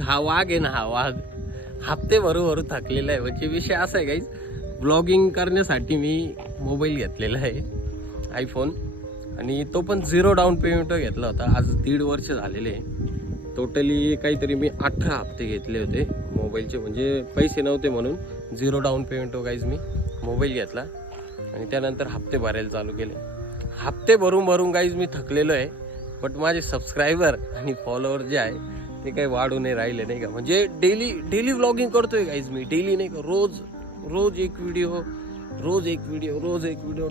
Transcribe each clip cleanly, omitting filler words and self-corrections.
हा वाघ आहे ना, हा वाघ हप्ते भरू थकलेला आहे. म्हणजे विषय असा आहे गाईज, ब्लॉगिंग करण्यासाठी मी मोबाईल घेतलेला आहे आयफोन, आणि तो पण 0 डाऊन पेमेंट घेतला होता. आज 1.5 वर्ष झालेले आहे. टोटली काहीतरी मी 18 हप्ते घेतले होते मोबाईलचे. म्हणजे पैसे नव्हते म्हणून 0 डाऊन पेमेंट गाईज मी मोबाईल घेतला आणि त्यानंतर हप्ते भरायला चालू केले. हप्ते भरून गाईज मी थकलेलो आहे. बट माझे सबस्क्रायबर आणि फॉलोअर जे आहे ते काही वाढू नाही राहिले, नाही का. म्हणजे डेली व्लॉगिंग करतोय गाईज मी, डेली नाही का, रोज एक व्हिडिओ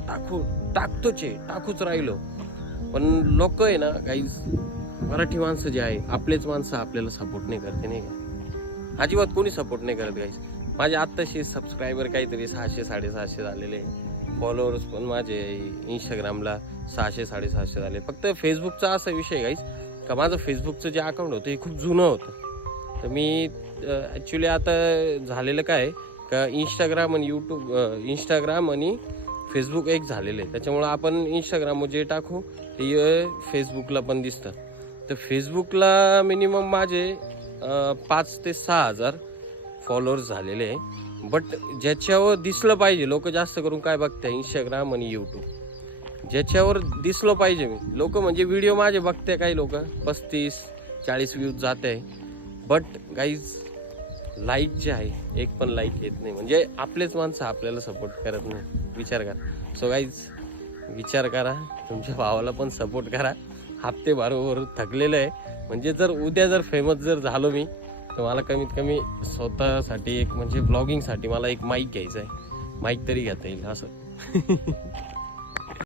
टाकूच राहिलो. पण लोक आहे ना गाईज, मराठी माणसं जे आहे, आपलेच माणसं आपल्याला सपोर्ट नाही करते, नाही का. अजिबात कोणी सपोर्ट नाही करत गाईज. माझे आत्ताशी सबस्क्रायबर काहीतरी 600-650 झालेले, फॉलोअर्स पण माझे इंस्टाग्रामला 600-650 झाले. फक्त फेसबुकचा असा विषय गाईज का माझं फेसबुकचं जे अकाउंट होतं हे खूप जुनं होतं. तर मी ॲक्च्युली आता झालेलं काय का इंस्टाग्राम आणि फेसबुक एक झालेलं आहे. त्याच्यामुळं आपण इंस्टाग्रामवर जे टाकू ते फेसबुकला पण दिसतं. तर फेसबुकला मिनिमम माझे 5 ते 6 हजार फॉलोअर्स झालेले आहे. बट ज्याच्यावर दिसलं पाहिजे, लोक जास्त करून काय बघते, इंस्टाग्राम आणि यूट्यूब, ज्याच्यावर दिसलं पाहिजे मी, लोक म्हणजे व्हिडिओ माझे बघते, काही लोक 35-40 व्ह्यूज जात आहे. बट गाईज लाईक जे आहे, एक पण लाईक येत नाही. म्हणजे आपलेच माणसं आपल्याला सपोर्ट करत नाही. विचार करा. सो गाईज विचार करा, तुमच्या भावाला पण सपोर्ट करा. हप्ते भरू थकलेलं आहे. म्हणजे जर उद्या जर फेमस जर झालो मी, तर मला कमीत कमी स्वतःसाठी एक म्हणजे ब्लॉगिंगसाठी मला एक माईक घ्यायचा आहे. माईक तरी घेता येईल असं.